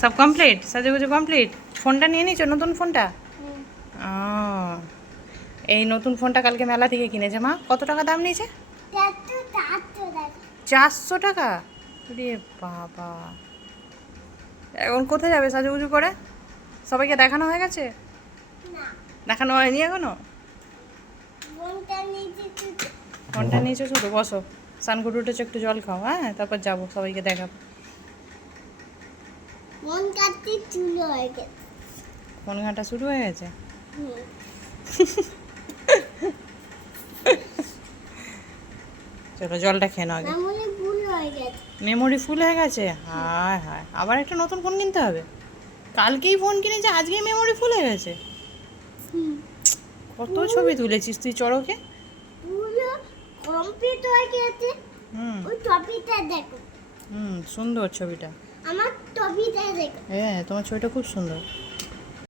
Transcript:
সব কমপ্লিট, সাজুগুজু কমপ্লিট। ফোনটা নিয়ে নিয়েছো, নতুন ফোনটা? ও, এই নতুন ফোনটা কালকে মেলা থেকে কিনেছে মা। কত টাকা দাম নিয়েছে? 400 টাকা? রে বাবা, এখন কোথায় যাবে সাজুগুজু করে? সবাইকে দেখানো হয়ে গেছে? দেখানো হয়নি এখনো? ফোনটা নিয়েছো শুধু? বসো, স্নান করে উঠেছো, একটু জল খাও, হ্যাঁ, তারপর যাবো, সবাইকে দেখাবো। ফোন ঘাঁটা শুরু হয়ে গেছে? চলো জলটা খেয়ে নাও আগে। মেমোরি ফুল হয়ে গেছে? হায় হায়, আবার একটা নতুন ফোন কিনতে হবে? কালকেই ফোন কিনেছে, আজকেই মেমোরি ফুল হয়ে গেছে? কত ছবি তুলেছিস তুই চড়কে? হুম হুম, সুন্দর ছবিটা। আমার ছবিটা দেখো। হ্যাঁ, তোমার ছবিটা খুব সুন্দর।